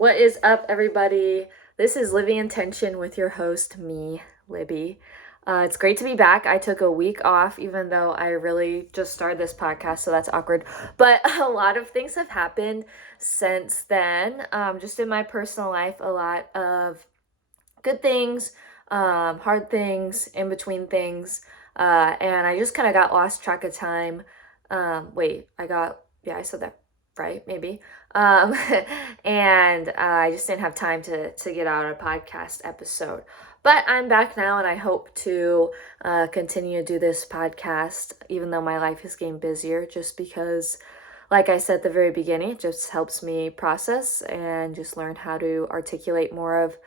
What is up, everybody? This is Living Intention with your host, me, Libby. It's great to be back. I took a week off, even though I really just started this podcast, so that's awkward. But a lot of things have happened since then, just in my personal life, a lot of good things, hard things, in between things, and I just kind of got lost track of time. I said that right, maybe. Um, and I just didn't have time to get out a podcast episode. But I'm back now, and I hope to continue to do this podcast, even though my life is getting busier, just because, like I said at the very beginning, it just helps me process and just learn how to articulate more of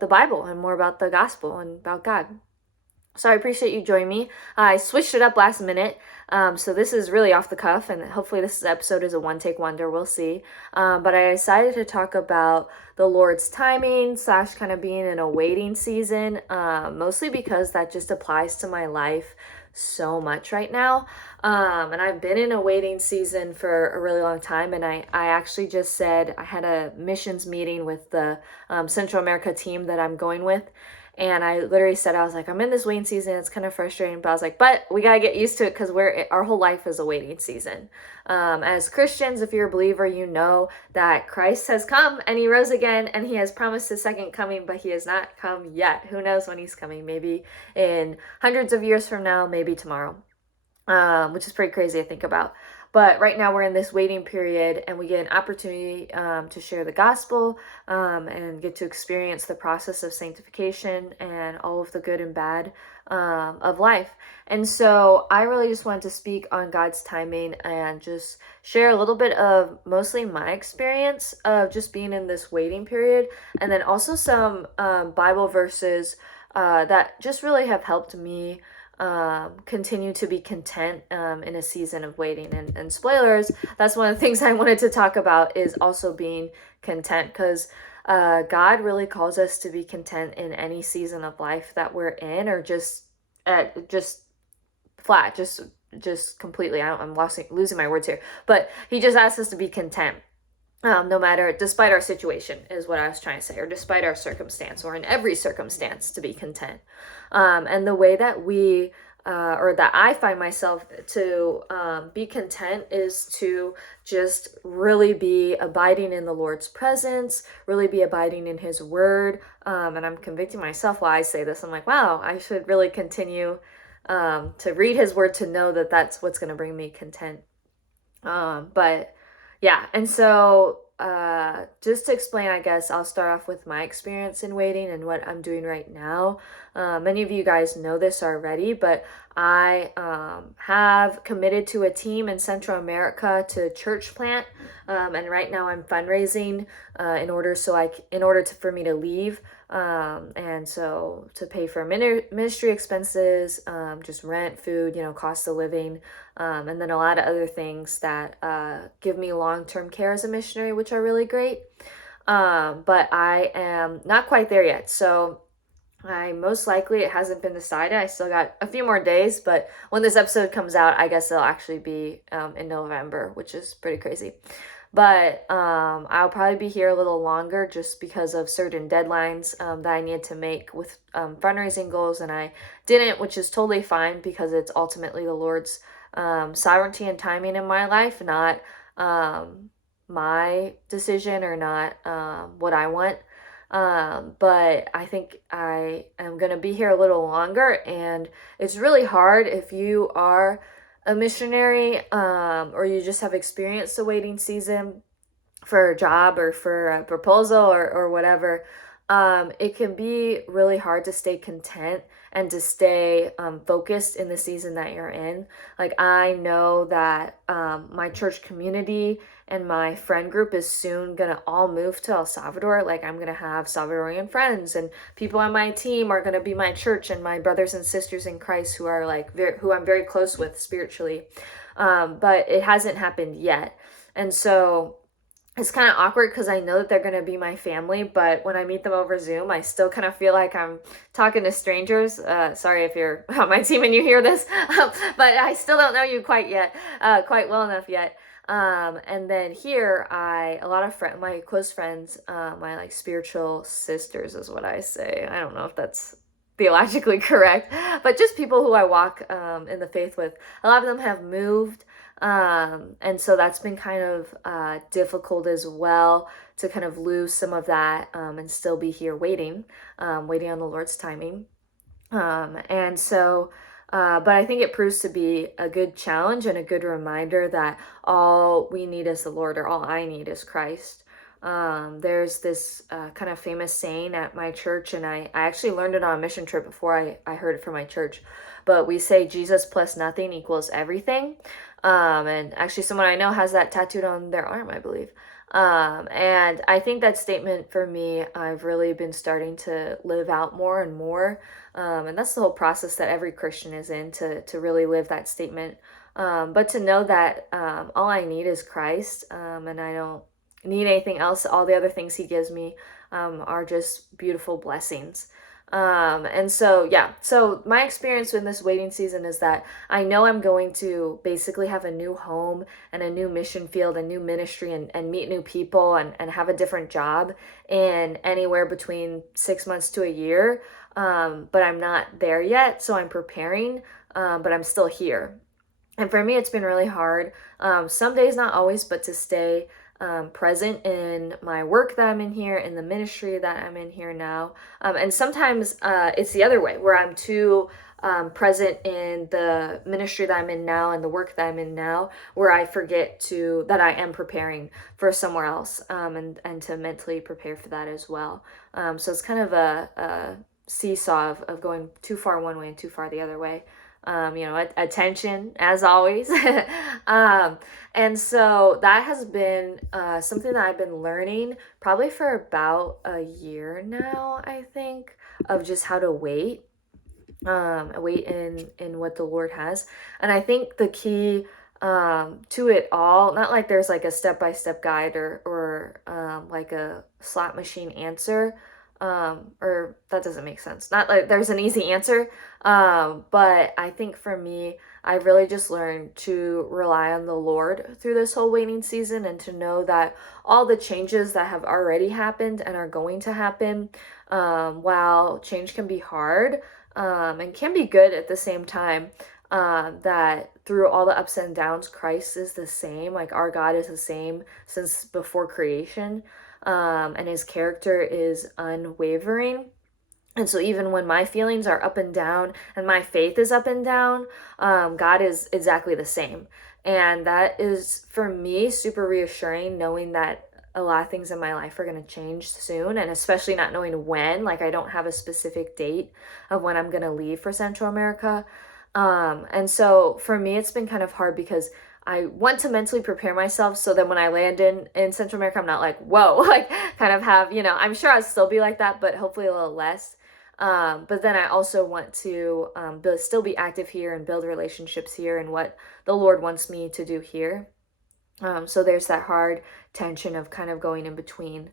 the Bible and more about the gospel and about God. So I appreciate you joining me. I switched it up last minute, so this is really off the cuff, and hopefully this episode is a one-take wonder. We'll see. But I decided to talk about the Lord's timing / kind of being in a waiting season, mostly because that just applies to my life so much right now. And I've been in a waiting season for a really long time, and I actually just said I had a missions meeting with the Central America team that I'm going with. And I literally said, I was like, I'm in this waiting season. It's kind of frustrating, but I was like, but we got to get used to it because our whole life is a waiting season. As Christians, if you're a believer, you know that Christ has come and he rose again and he has promised his second coming, but he has not come yet. Who knows when he's coming? Maybe in hundreds of years from now, maybe tomorrow, which is pretty crazy to think about. But right now we're in this waiting period, and we get an opportunity to share the gospel and get to experience the process of sanctification and all of the good and bad of life. And so I really just wanted to speak on God's timing and just share a little bit of mostly my experience of just being in this waiting period, and then also some Bible verses that just really have helped me continue to be content in a season of waiting. And spoilers, that's one of the things I wanted to talk about, is also being content, because God really calls us to be content in any season of life that we're in, or just flat, just completely. I'm losing my words here, but he just asks us to be content. No matter, despite our situation, is what I was trying to say, or despite our circumstance, or in every circumstance, to be content. And the way that that I find myself to be content is to just really be abiding in the Lord's presence, really be abiding in his word. And I'm convicting myself while I say this. I'm like, wow, I should really continue to read his word, to know that that's what's going to bring me content. But yeah, and so just to explain, I guess I'll start off with my experience in waiting and what I'm doing right now. Many of you guys know this already, but I have committed to a team in Central America to church plant, and right now I'm fundraising in order for me to leave, and so to pay for ministry expenses, just rent, food, cost of living, and then a lot of other things that give me long-term care as a missionary, which are really great. But I am not quite there yet. So it hasn't been decided. I still got a few more days, but when this episode comes out, I guess it'll actually be in November, which is pretty crazy. But I'll probably be here a little longer just because of certain deadlines that I need to make with fundraising goals, and I didn't, which is totally fine, because it's ultimately the Lord's sovereignty and timing in my life, not my decision, or not what I want. But I think I am going to be here a little longer, and it's really hard if you are a missionary, or you just have experienced a waiting season for a job or for a proposal or whatever. It can be really hard to stay content and to stay focused in the season that you're in. Like, I know that my church community and my friend group is soon gonna all move to El Salvador. Like, I'm gonna have Salvadorian friends, and people on my team are gonna be my church and my brothers and sisters in Christ who are who I'm very close with spiritually. But it hasn't happened yet. And so it's kind of awkward because I know that they're going to be my family, but when I meet them over Zoom, I still kind of feel like I'm talking to strangers. Sorry if you're on my team and you hear this, but I still don't know you quite well enough yet. And then here, a lot of my close friends, my like spiritual sisters is what I say. I don't know if that's theologically correct, but just people who I walk in the faith with. A lot of them have moved, and so that's been kind of difficult as well to kind of lose some of that and still be here waiting, waiting on the Lord's timing. And so, but I think it proves to be a good challenge and a good reminder that all we need is the Lord, or all I need is Christ. There's this kind of famous saying at my church, and I actually learned it on a mission trip before I heard it from my church. But we say Jesus plus nothing equals everything. And actually, someone I know has that tattooed on their arm, I believe. And I think that statement for me, I've really been starting to live out more and more. And that's the whole process that every Christian is in, to really live that statement. But to know that all I need is Christ, and I don't need anything else. All the other things he gives me are just beautiful blessings. And so, yeah, so my experience in this waiting season is that I know I'm going to basically have a new home and a new mission field, a new ministry, and meet new people, and have a different job in anywhere between 6 months to a year. But I'm not there yet, so I'm preparing, but I'm still here. And for me, it's been really hard. Some days, not always, but to stay present in my work that I'm in here, in the ministry that I'm in here now. And sometimes it's the other way, where I'm too present in the ministry that I'm in now and the work that I'm in now, where I forget that I am preparing for somewhere else, and to mentally prepare for that as well. So it's kind of a seesaw of going too far one way and too far the other way. Attention as always. And so that has been something that I've been learning probably for about a year now, I think, of just how to wait in what the Lord has. And I think the key to it all, not like there's like a step-by-step guide or like a slot machine answer, or that doesn't make sense. Not like there's an easy answer, but I think for me, I really just learned to rely on the Lord through this whole waiting season, and to know that all the changes that have already happened and are going to happen, while change can be hard, and can be good at the same time, that through all the ups and downs, Christ is the same. Like, our God is the same since before creation. And his character is unwavering. And so even when my feelings are up and down and my faith is up and down, God is exactly the same. And that is, for me, super reassuring, knowing that a lot of things in my life are going to change soon, and especially not knowing when. Like, I don't have a specific date of when I'm going to leave for Central America. And so for me, it's been kind of hard because I want to mentally prepare myself so that when I land in Central America, I'm not like, whoa, like kind of have, I'm sure I'll still be like that, but hopefully a little less. But then I also want to still be active here and build relationships here and what the Lord wants me to do here. So there's that hard tension of kind of going in between.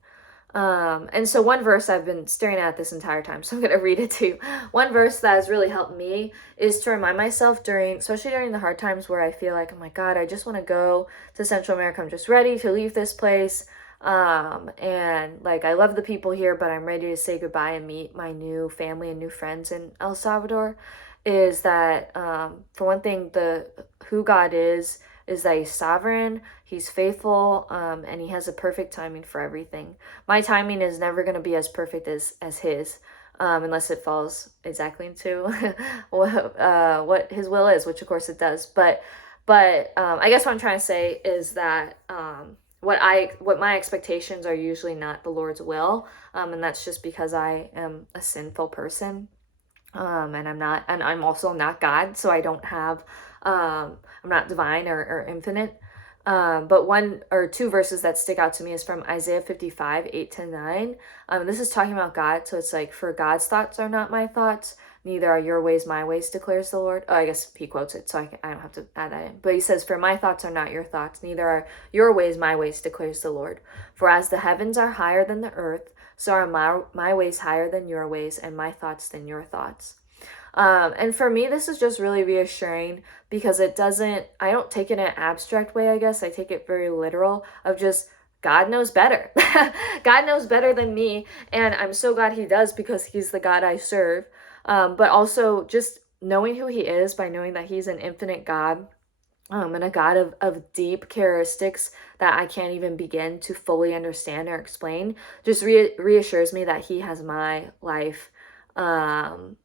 And so one verse I've been staring at this entire time, so I'm going to read it to you. One verse that has really helped me is to remind myself especially during the hard times where I feel like, oh my God, I just want to go to Central America. I'm just ready to leave this place. And like, I love the people here, but I'm ready to say goodbye and meet my new family and new friends in El Salvador. Is that, for one thing, who God is that he's sovereign, he's faithful, and he has a perfect timing for everything. My timing is never going to be as perfect as his, unless it falls exactly into what his will is, which of course it does. But I guess what I'm trying to say is that what my expectations are usually not the Lord's will, and that's just because I am a sinful person. And I'm also not God, so I don't have, I'm not divine or infinite. But one or two verses that stick out to me is from Isaiah 55, 8-9. This is talking about God, so it's like, for God's thoughts are not my thoughts, neither are your ways my ways, declares the Lord. Oh, I guess he quotes it, so I don't have to add that in. But he says, for my thoughts are not your thoughts, neither are your ways my ways, declares the Lord. For as the heavens are higher than the earth, so are my ways higher than your ways, and my thoughts than your thoughts. And for me, this is just really reassuring because I don't take it in an abstract way, I guess. I take it very literal of just God knows better. God knows better than me. And I'm so glad he does because he's the God I serve. But also just knowing who he is by knowing that he's an infinite God, and a God of deep characteristics that I can't even begin to fully understand or explain, just reassures me that he has my life um,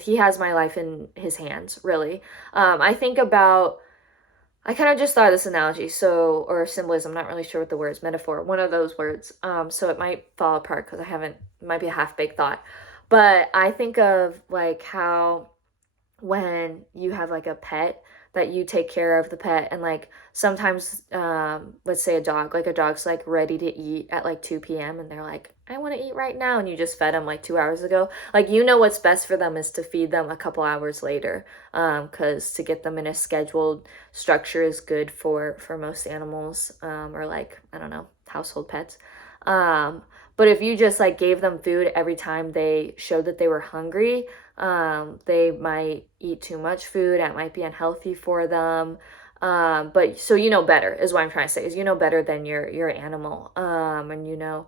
he has my life in his hands, really. I kind of just thought of this analogy, or symbolism, I'm not really sure what the word is, metaphor, one of those words. So it might fall apart because it might be a half-baked thought. But I think of like how when you have like a pet, that you take care of the pet, and like sometimes let's say a dog's like ready to eat at like 2 p.m. and they're like, I want to eat right now, and you just fed them like 2 hours ago. Like, you know, what's best for them is to feed them a couple hours later, because to get them in a scheduled structure is good for most animals, or like, I don't know, household pets. um but if you just like gave them food every time they showed that they were hungry, they might eat too much food. It might be unhealthy for them. But so you know better is what I'm trying to say, is you know better than your animal. And you know,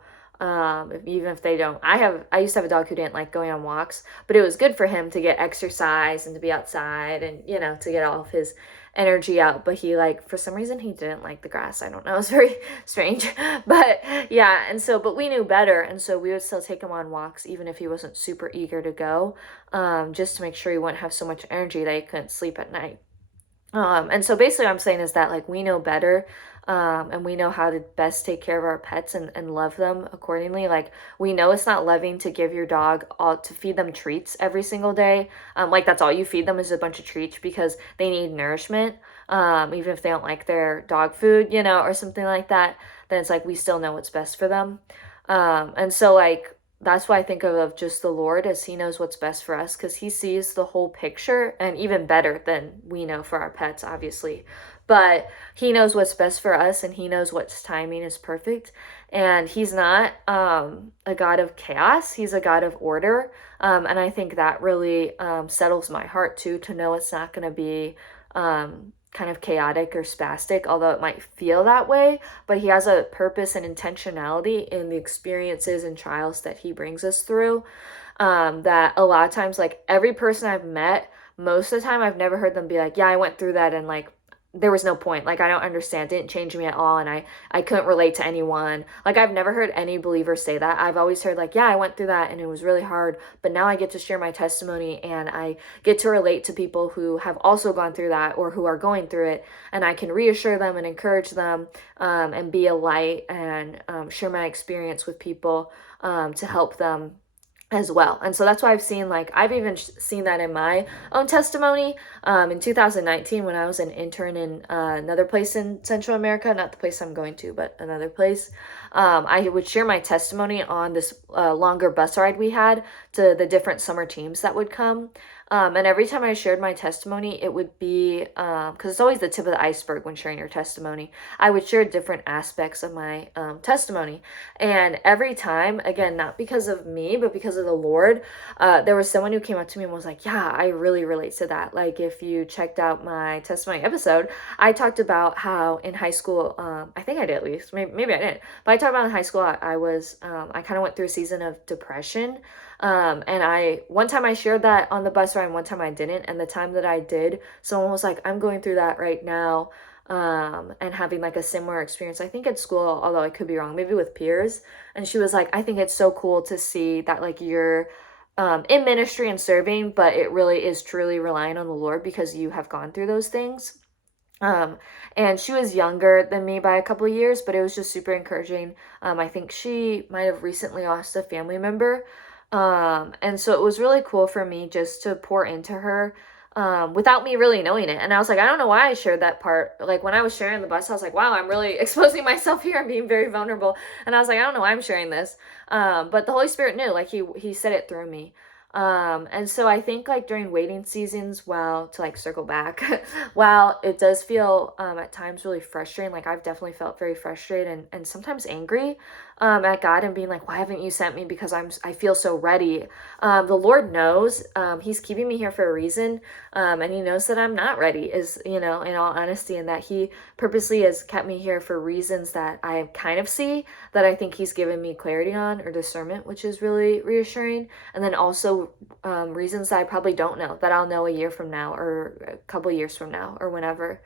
even if they don't. I used to have a dog who didn't like going on walks, but it was good for him to get exercise and to be outside and, you know, to get all of his energy out. But he, like, for some reason he didn't like the grass. I don't know. It was very strange. But yeah, and so but we knew better, and so we would still take him on walks even if he wasn't super eager to go, just to make sure he wouldn't have so much energy that he couldn't sleep at night. And so basically what I'm saying is that like we know better, and we know how to best take care of our pets and love them accordingly. Like, we know it's not loving to give your dog to feed them treats every single day. Like, that's all you feed them is a bunch of treats because they need nourishment. Even if they don't like their dog food, you know, or something like that, then it's like we still know what's best for them. And so like that's why I think of just the Lord, as he knows what's best for us, because he sees the whole picture, and even better than we know for our pets, obviously. But he knows what's best for us, and he knows what's timing is perfect. And he's not a God of chaos, he's a God of order. And I think that really settles my heart too, to know it's not going to be kind of chaotic or spastic, although it might feel that way. But he has a purpose and intentionality in the experiences and trials that he brings us through. That a lot of times, like every person I've met, most of the time I've never heard them be like, yeah, I went through that and like there was no point, like I don't understand, it didn't change me at all, and I couldn't relate to anyone. Like, I've never heard any believer say that. I've always heard like, yeah, I went through that and it was really hard, but now I get to share my testimony and I get to relate to people who have also gone through that or who are going through it, and I can reassure them and encourage them, and be a light, and share my experience with people, to help them as well. And so that's why I've even seen that in my own testimony. In 2019, when I was an intern in another place in Central America, not the place I'm going to, but another place, I would share my testimony on this longer bus ride we had to the different summer teams that would come. And every time I shared my testimony, it would be, because it's always the tip of the iceberg when sharing your testimony, I would share different aspects of my testimony. And every time, again, not because of me, but because of the Lord, there was someone who came up to me and was like, yeah, I really relate to that. Like, if you checked out my testimony episode, I talked about how in high school, I think I did, at least, maybe I didn't, but I talked about in high school, I kind of went through a season of depression. And one time I shared that on the bus ride, and one time I didn't. And the time that I did, someone was like, I'm going through that right now, and having like a similar experience, I think at school, although I could be wrong, maybe with peers. And she was like, I think it's so cool to see that like you're in ministry and serving, but it really is truly relying on the Lord because you have gone through those things. Um, and she was younger than me by a couple of years, but it was just super encouraging. I think she might have recently lost a family member. And so it was really cool for me just to pour into her, without me really knowing it. And I was like, I don't know why I shared that part. Like, when I was sharing the bus, I was like, wow, I'm really exposing myself here and being very vulnerable. And I was like, I don't know why I'm sharing this. But the Holy Spirit knew, like he said it through me. And so I think like during waiting seasons, well, to like circle back, while it does feel at times really frustrating, like I've definitely felt very frustrated and sometimes angry at God and being like, why haven't you sent me? Because I feel so ready. The Lord knows He's keeping me here for a reason, and He knows that I'm not ready. Is in all honesty, and that He purposely has kept me here for reasons that I kind of see, that I think He's given me clarity on or discernment, which is really reassuring. And then also reasons that I probably don't know, that I'll know a year from now or a couple years from now or whenever.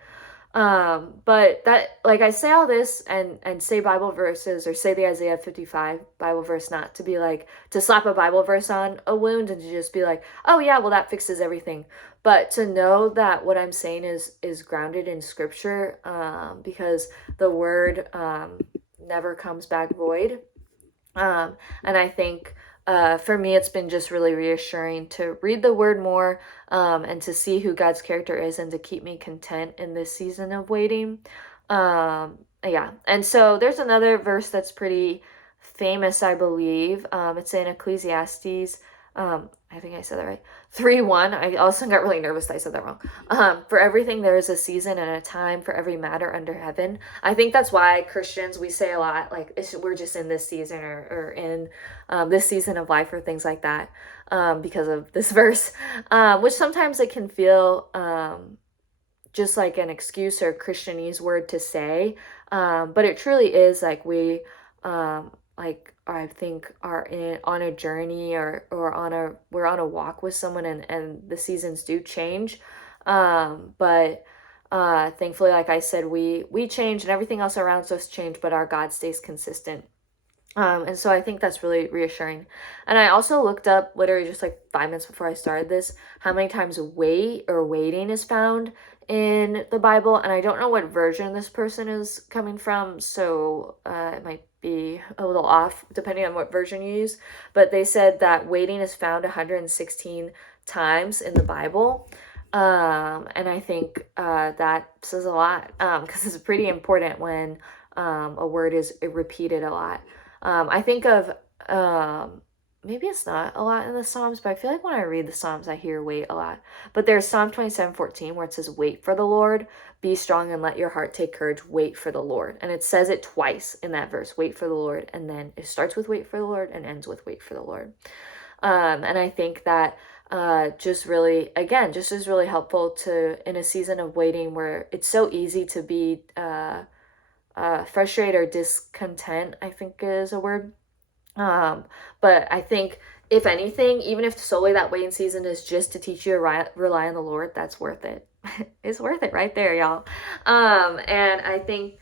But that, like, I say all this and say Bible verses or say the Isaiah 55 Bible verse, not to be like to slap a Bible verse on a wound and to just be like, oh yeah, well that fixes everything, but to know that what I'm saying is grounded in Scripture, because the word never comes back void. And I think for me, it's been just really reassuring to read the word more, and to see who God's character is and to keep me content in this season of waiting. Yeah. And so there's another verse that's pretty famous, I believe. It's in Ecclesiastes. I think I said that right. 3:1. I also got really nervous that I said that wrong. For everything, there is a season and a time for every matter under heaven. I think that's why Christians, we say a lot, like, we're just in this season or in this season of life or things like that, because of this verse, which sometimes it can feel just like an excuse or Christianese word to say. But it truly is like like I think are on a journey or we're on a walk with someone, and the seasons do change. But thankfully, like I said, we change and everything else around us change, but our God stays consistent. And so I think that's really reassuring. And I also looked up literally just like 5 minutes before I started this, how many times wait or waiting is found in the Bible. And I don't know what version this person is coming from, so it might be a little off depending on what version you use. But they said that waiting is found 116 times in the Bible. And I think that says a lot, because it's pretty important when a word is repeated a lot. I think of maybe it's not a lot in the Psalms, but I feel like when I read the Psalms, I hear wait a lot. But there's Psalm 27:14 where it says, wait for the Lord, be strong and let your heart take courage, wait for the Lord. And it says it twice in that verse, wait for the Lord. And then it starts with wait for the Lord and ends with wait for the Lord. And I think that just really, again, just is really helpful to, in a season of waiting where it's so easy to be frustrated or discontent, I think is a word. But I think if anything, even if solely that waiting season is just to teach you to rely on the Lord, that's worth it. It's worth it right there, y'all. And I think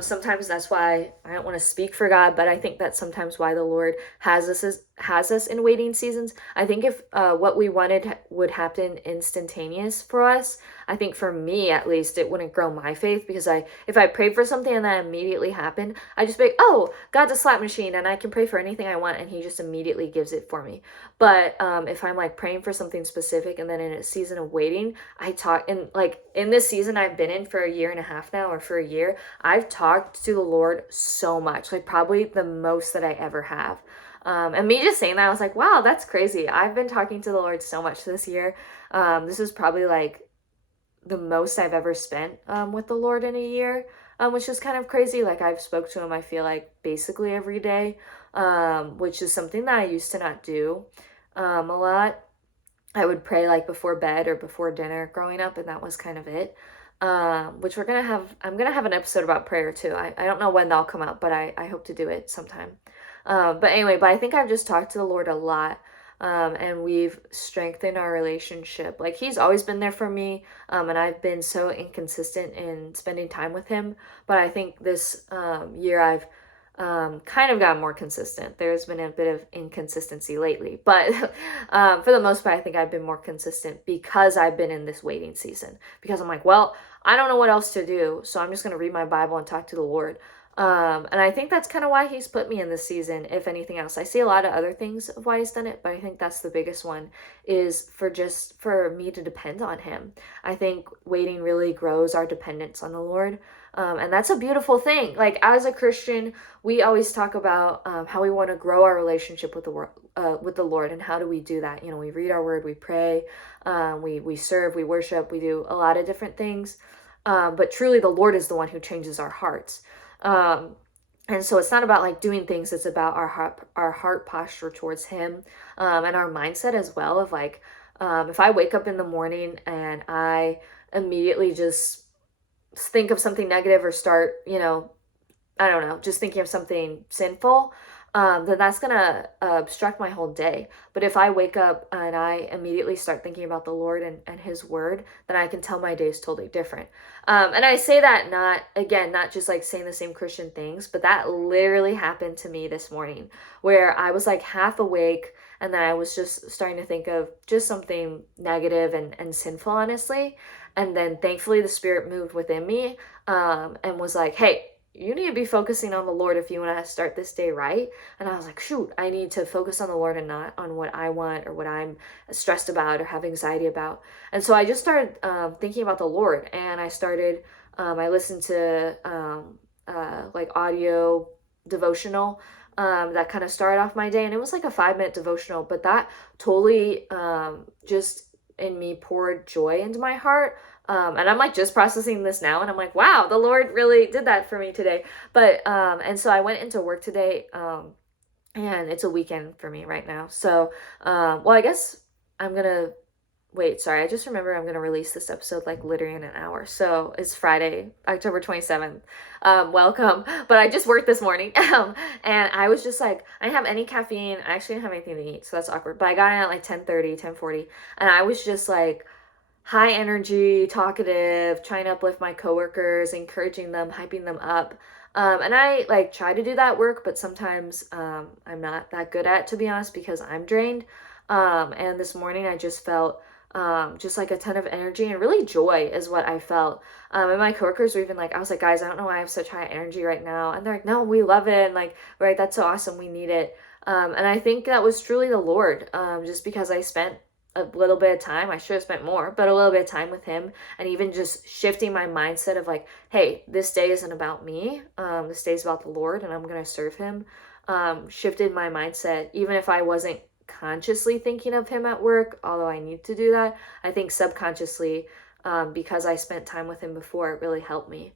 sometimes that's why I don't want to speak for God, but I think that's sometimes why the Lord has us in waiting seasons. I think if what we wanted would happen instantaneous for us, I think for me at least, it wouldn't grow my faith, because if I prayed for something and that immediately happened, I just be like, oh, God's a slot machine and I can pray for anything I want and He just immediately gives it for me. But if I'm like praying for something specific and then in a season of waiting, I talk in this season I've been in for a year and a half now, or for a year, I've talked to the Lord so much, like probably the most that I ever have. And me just saying that, I was like, wow, that's crazy. I've been talking to the Lord so much this year. This is probably like the most I've ever spent with the Lord in a year, which is kind of crazy. Like I've spoke to Him, I feel like basically every day, which is something that I used to not do a lot. I would pray like before bed or before dinner growing up, and that was kind of it. Which I'm gonna have an episode about prayer too. I don't know when that'll come out, but I hope to do it sometime. But anyway, but I think I've just talked to the Lord a lot. And we've strengthened our relationship. Like He's always been there for me, and I've been so inconsistent in spending time with Him. But I think this year I've kind of gotten more consistent. There's been a bit of inconsistency lately, but for the most part, I think I've been more consistent because I've been in this waiting season. Because I'm like, well, I don't know what else to do, so I'm just going to read my Bible and talk to the Lord. And I think that's kind of why He's put me in this season, if anything else. I see a lot of other things of why He's done it, but I think that's the biggest one, is for me to depend on Him. I think waiting really grows our dependence on the Lord. And that's a beautiful thing. Like, as a Christian, we always talk about how we want to grow our relationship with the Lord. And how do we do that? We read our word, we pray, we serve, we worship, we do a lot of different things. But truly, the Lord is the one who changes our hearts. And so it's not about like doing things, it's about our heart posture towards him, and our mindset as well, of like, if I wake up in the morning and I immediately just think of something negative, or start, I don't know, just thinking of something sinful, then that's gonna obstruct my whole day. But if I wake up and I immediately start thinking about the Lord and his word, then I can tell my day is totally different. And I say that not just like saying the same Christian things, but that literally happened to me this morning, where I was like half awake, and then I was just starting to think of just something negative and sinful, honestly. And then thankfully the Spirit moved within me, and was like, hey, you need to be focusing on the Lord if you want to start this day right. And I was like, shoot, I need to focus on the Lord and not on what I want or what I'm stressed about or have anxiety about. And so I just started thinking about the Lord, and I listened to like audio devotional that kind of started off my day. And it was like a 5-minute devotional, but that totally just in me poured joy into my heart. And I'm like just processing this now, and I'm like, wow, the Lord really did that for me today. But and so I went into work today, and it's a weekend for me right now. So well, I guess I'm gonna wait, sorry, I just remember I'm gonna release this episode like literally in an hour. So it's Friday, October 27th. Welcome. But I just worked this morning. And I was just like, I didn't have any caffeine. I actually didn't have anything to eat, so that's awkward. But I got in at like 10:30, 10:40, and I was just like high energy, talkative, trying to uplift my coworkers, encouraging them, hyping them up. And I like try to do that work, but sometimes I'm not that good at, to be honest, because I'm drained. And this morning I just felt just like a ton of energy and really joy is what I felt. And my coworkers were even like, I was like, guys, I don't know why I have such high energy right now. And they're like, no, we love it. And like, right, that's so awesome. We need it. And I think that was truly the Lord, just because I spent a little bit of time. I should have spent more, but a little bit of time with him, and even just shifting my mindset of like, hey, this day isn't about me. This day is about the Lord, and I'm going to serve him. Shifted my mindset, even if I wasn't consciously thinking of him at work, although I need to do that. I think subconsciously, because I spent time with him before, it really helped me.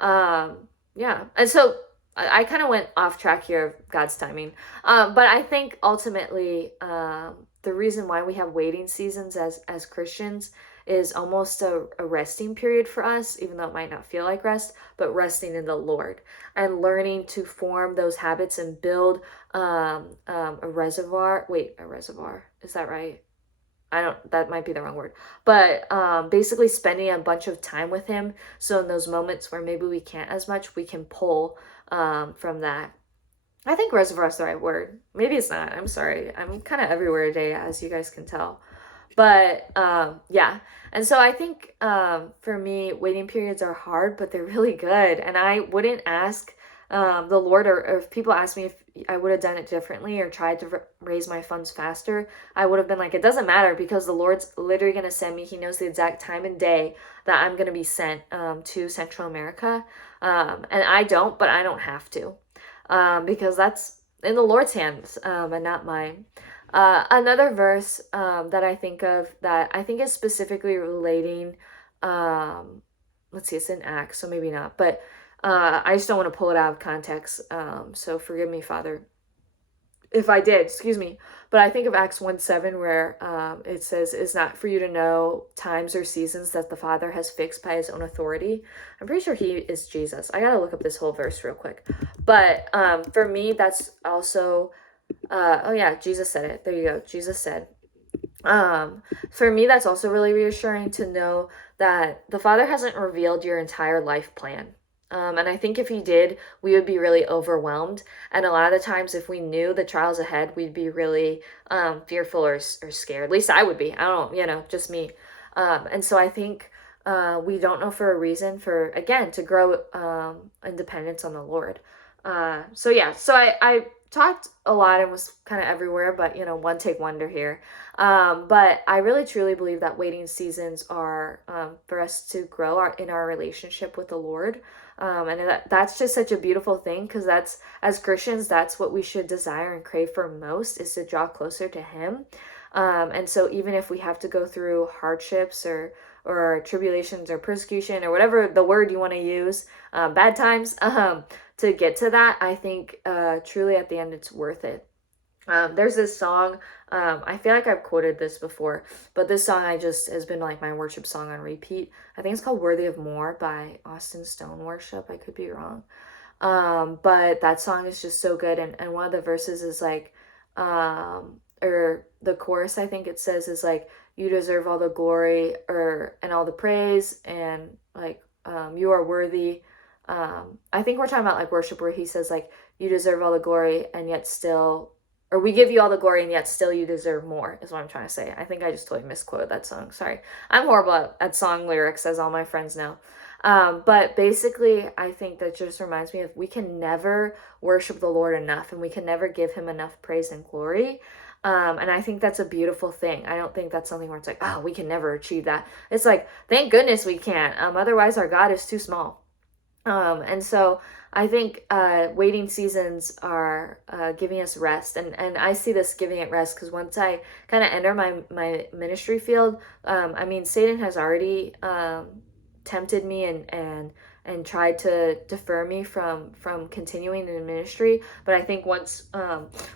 Yeah. And so I kind of went off track here of God's timing. But I think ultimately, the reason why we have waiting seasons as Christians is almost a resting period for us, even though it might not feel like rest, but resting in the Lord and learning to form those habits and build a reservoir. Wait, a reservoir. Is that right? That might be the wrong word. But basically spending a bunch of time with him. So in those moments where maybe we can't as much, we can pull from that. I think reservoir is the right word. Maybe it's not. I'm sorry. I'm kind of everywhere today, as you guys can tell. But yeah. And so I think for me, waiting periods are hard, but they're really good. And I wouldn't ask the Lord, or if people ask me if I would have done it differently or tried to raise my funds faster, I would have been like, it doesn't matter, because the Lord's literally going to send me. He knows the exact time and day that I'm going to be sent to Central America. And I don't, but I don't have to, because that's in the Lord's hands, and not mine. Another verse that I think of that I think is specifically relating, let's see, it's in Acts, so maybe not, but I just don't want to pull it out of context, so forgive me, Father, if I did, excuse me. But I think of Acts 1:7, where it says, it's not for you to know times or seasons that the Father has fixed by his own authority. I'm pretty sure he is Jesus. I gotta look up this whole verse real quick. But for me, that's also, oh yeah, Jesus said it. There you go. Jesus said. For me, that's also really reassuring to know that the Father hasn't revealed your entire life plan. And I think if he did, we would be really overwhelmed. And a lot of the times, if we knew the trials ahead, we'd be really fearful or scared. At least I would be. I don't, just me. And so I think we don't know for a reason, for, again, to grow independence on the Lord. So yeah, so I talked a lot and was kind of everywhere, but one take wonder here. But I really truly believe that waiting seasons are for us to grow in our relationship with the Lord. And that's just such a beautiful thing, because that's, as Christians, that's what we should desire and crave for most, is to draw closer to Him. And so even if we have to go through hardships or tribulations or persecution or whatever the word you want to use, bad times, to get to that, I think truly at the end it's worth it. There's this song, I feel like I've quoted this before, but this song has been like my worship song on repeat. I think it's called Worthy of More by Austin Stone Worship. I could be wrong. But that song is just so good. And one of the verses is like, or the chorus, I think it says, is like, you deserve all the glory and all the praise, and like, you are worthy. I think we're talking about like worship, where he says like, you deserve all the glory and yet still, or we give you all the glory and yet still you deserve more, is what I'm trying to say. I think I just totally misquoted that song. Sorry. I'm horrible at song lyrics, as all my friends know. But basically, I think that just reminds me of, we can never worship the Lord enough, and we can never give Him enough praise and glory. And I think that's a beautiful thing. I don't think that's something where it's like, oh, we can never achieve that. It's like, thank goodness we can't. Otherwise, our God is too small. And so I think waiting seasons are giving us rest. And I see this giving it rest because once I kind of enter my ministry field, I mean, Satan has already tempted me and tried to defer me from continuing in ministry. But I think once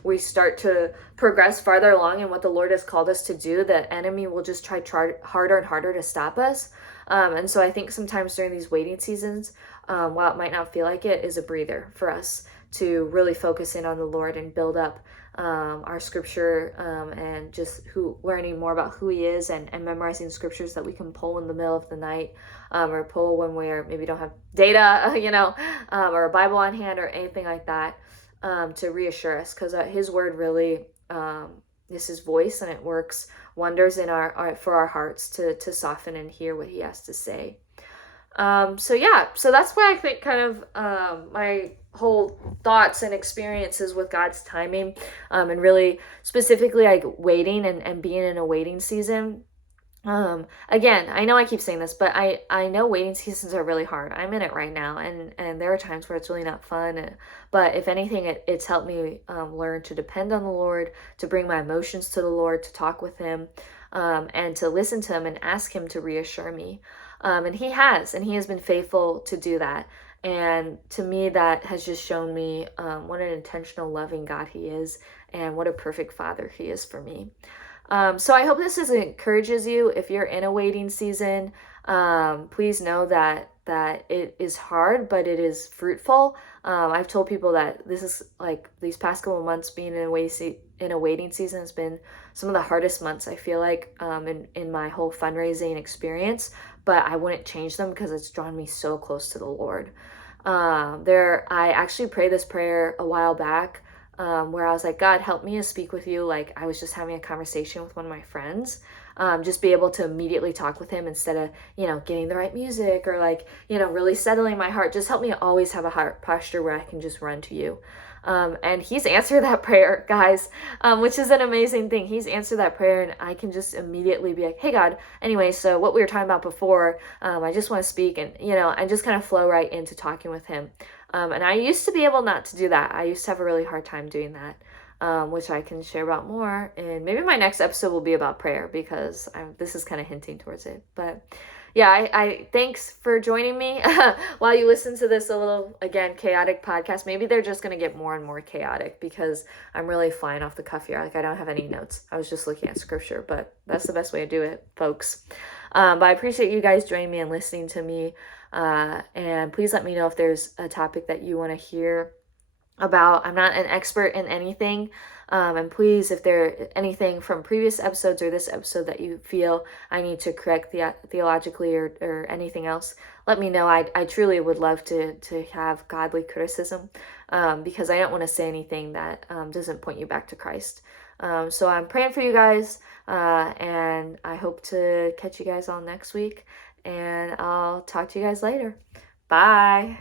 we start to progress farther along in what the Lord has called us to do, the enemy will just try harder and harder to stop us. And so I think sometimes during these waiting seasons, while it might not feel like it, is a breather for us to really focus in on the Lord and build up our scripture, and just learning more about who He is, and memorizing scriptures that we can pull in the middle of the night, or pull when we maybe don't have data, or a Bible on hand or anything like that, to reassure us, because His word really is His voice, and it works wonders in for our hearts to soften and hear what He has to say. So that's why I think kind of my whole thoughts and experiences with God's timing, and really specifically like waiting and being in a waiting season. Again, I know I keep saying this, but I know waiting seasons are really hard. I'm in it right now, and there are times where it's really not fun. But if anything, it's helped me learn to depend on the Lord, to bring my emotions to the Lord, to talk with Him, and to listen to Him and ask Him to reassure me. And He has been faithful to do that. And to me, that has just shown me what an intentional, loving God He is, and what a perfect Father He is for me. So I hope this encourages you. If you're in a waiting season, please know that it is hard, but it is fruitful. I've told people that this is like these past couple of months being in a waiting season has been some of the hardest months, I feel like, in my whole fundraising experience, but I wouldn't change them because it's drawn me so close to the Lord. I actually prayed this prayer a while back, where I was like, God, help me to speak with you like I was just having a conversation with one of my friends. Just be able to immediately talk with Him instead of, getting the right music or like, really settling my heart. Just help me always have a heart posture where I can just run to you. And He's answered that prayer, guys, which is an amazing thing. He's answered that prayer, and I can just immediately be like, hey, God, anyway, so what we were talking about before, I just want to speak, and, I just kind of flow right into talking with Him. And I used to be able not to do that. I used to have a really hard time doing that, which I can share about more. And maybe my next episode will be about prayer, because this is kind of hinting towards it. But yeah, I thanks for joining me while you listen to this a little, again, chaotic podcast. Maybe they're just going to get more and more chaotic because I'm really flying off the cuff here. Like, I don't have any notes. I was just looking at scripture, but that's the best way to do it, folks. But I appreciate you guys joining me and listening to me. And please let me know if there's a topic that you want to hear about. I'm not an expert in anything. And please, if there anything from previous episodes or this episode that you feel I need to correct theologically or anything else, let me know. I truly would love to have godly criticism, because I don't want to say anything that doesn't point you back to Christ. So I'm praying for you guys, and I hope to catch you guys all next week, and I'll talk to you guys later. Bye.